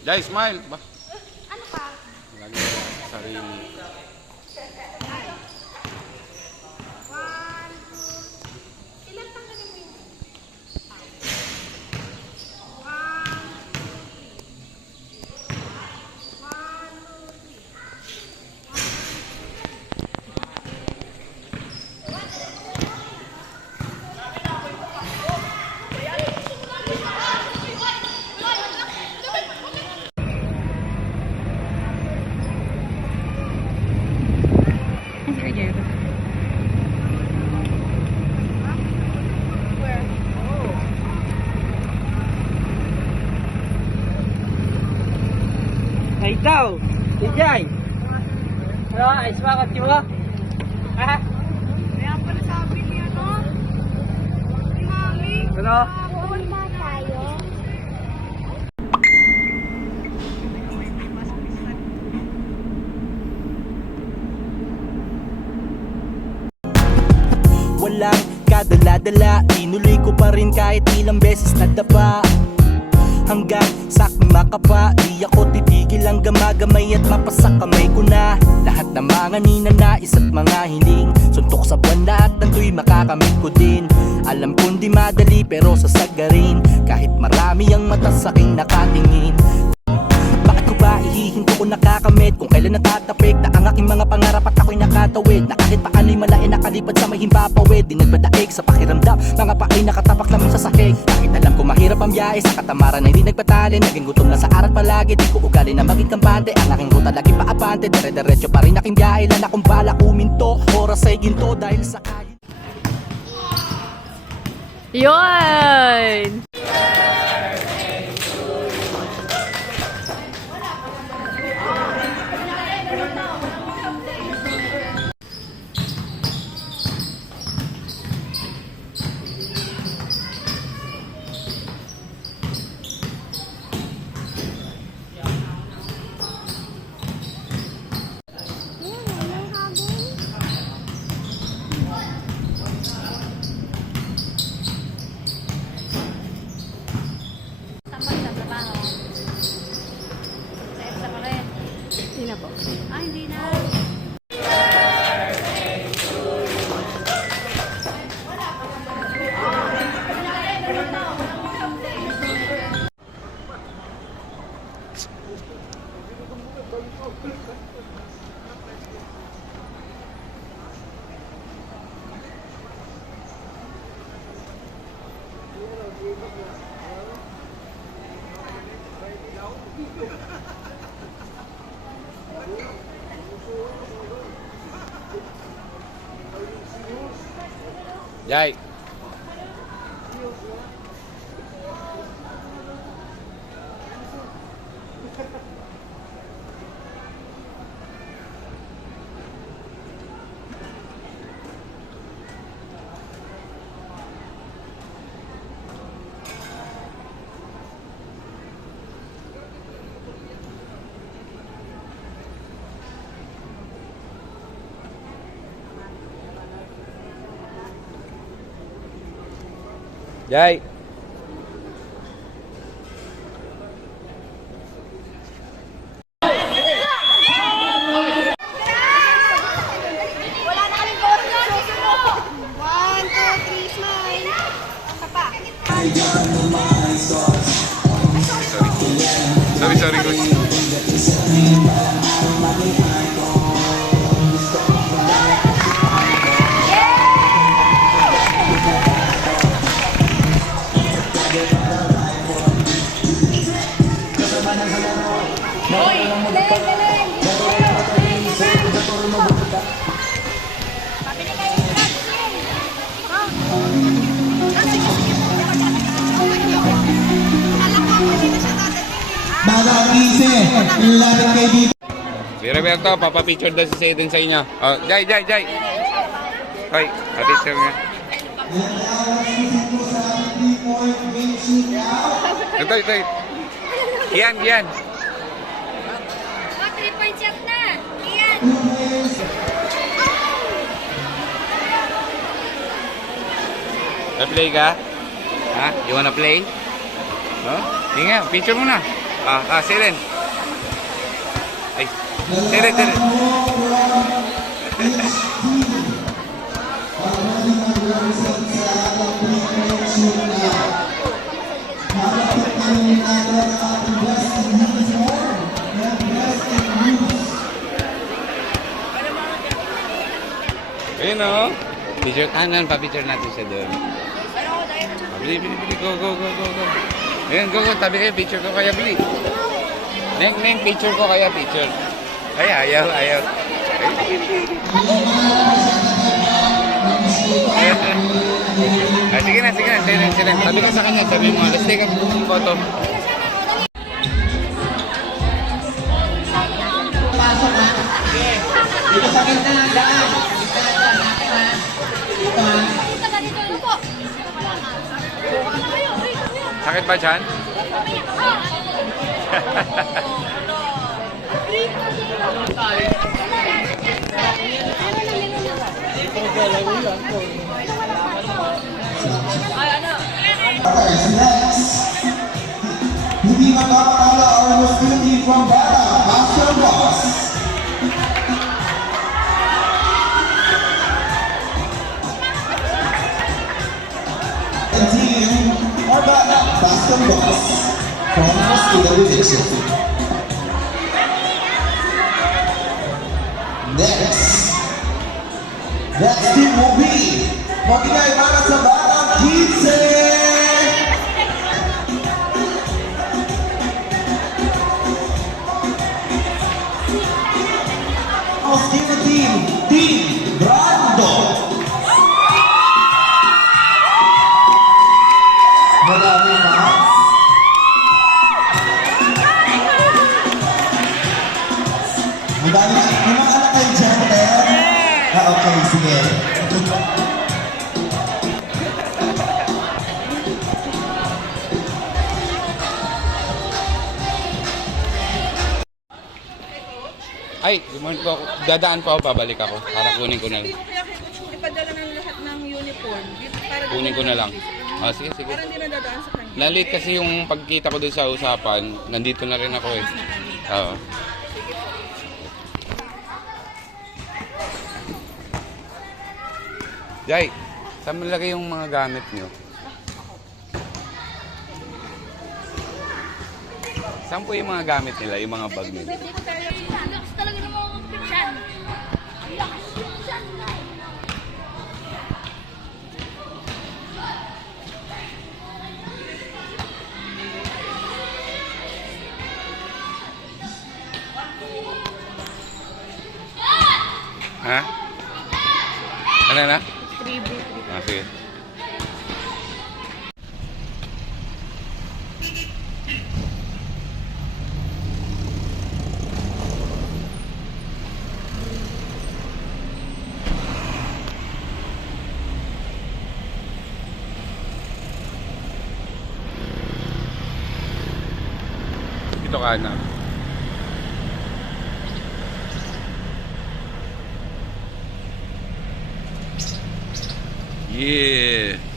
Jai, smile. Ba? Ano ka? Lagi sa sarili. One, two. Ilan tanggalin mo yun? One, Nah ikaw, si Jai. Ano, ayos ba kotse mo? Ha? kaya pala sabi niya, no? Si Mami. Ano? Punta tayo. Walang kadala-dala, tinuloy ko pa rin kahit ilang beses nadapa. Hanggang sa aking makapa, di ako titigil ang gamagamay at mapasak kamay ko na lahat ng mga ninanais at mga hiling. Suntok sa buwan lahat ng tuy makakamit ko din. Alam kong di madali pero sasagarin, kahit marami ang mata sa aking nakatingin. Bakit ko ba ihihinto ko nakakamit kung kailan natatapik na ang aking mga pangarap at ako'y nakatawid, na kahit paano'y malain nakalipad sa may himpapawid. Di nagbadaig sa pakiramdam, mga paay nakatapak lamang sa sahig. Kahit alam ko mahirap ang biyahe sa katamaran ay di nagpatali. Naging gutom na sa arat palagi, di ko ugali na maging kampante. Ang aking ruta laging paapante, dire-diretso pa rin aking biyahe. Lan akong bala kuminto, oras ay ginto dahil sa kahit Yun! Hindi na po. Ah, hindi na. Jai. Jai. Wala na kaming boses. Susunod. One, two, three, smile. Isa pa. Sorry, coach. Bago ang ise, lalapit kayo dito. Si Roberto, papapicture daw si Zayden sa inyo. Oh, Jai. Hoy, picture nga. Ito. Kian. Oh, 3-point shot na. Iyan. Play ka? Ha? You wanna play? Oh? Sige nga, picture muna. Selen. Ay, Selen. Ayun o. Picture, pa-picture natin siya doon. Bili. Go. Ayun, go. Tabi kayo, picture ko kaya, bili. Neng, picture ko kaya, picture. Ay, ayaw. Ayun. Sige na. Selen. Tabi ka sa kanya, sabi mo, let's take a photo. Dito sa gitna ng daan. Sakit ba dyan? Others, next. Hindi magpapakala our Muslim team from Bata, Master Boss. And team Bata, Master Boss from Muslim Division. Next team will be Magigay para sa Batang 15. Austin Team Brando. Madami pa. Madami pa. May mga anak kayo dyan, Ter? Okay, sige. Ay, gumawa po ako. Dadaan pa ako, babalik ako. Para kunin ko na lang. Ipadala ng lahat ng uniform. Para Kunin ko na lang. Sige. Parang hindi na dadaan sa kanya. Nalit kasi yung pagkita ko dun sa usapan, nandito na rin ako eh. Oo. Jai, saan mo lagay yung mga gamit nyo? Saan po yung mga gamit nila, yung mga bag nila? Lakas talaga ng mga pinsyan. Ang lakas pinsyan. Ha? Ano na? Sige. Ito ka na. Yeah.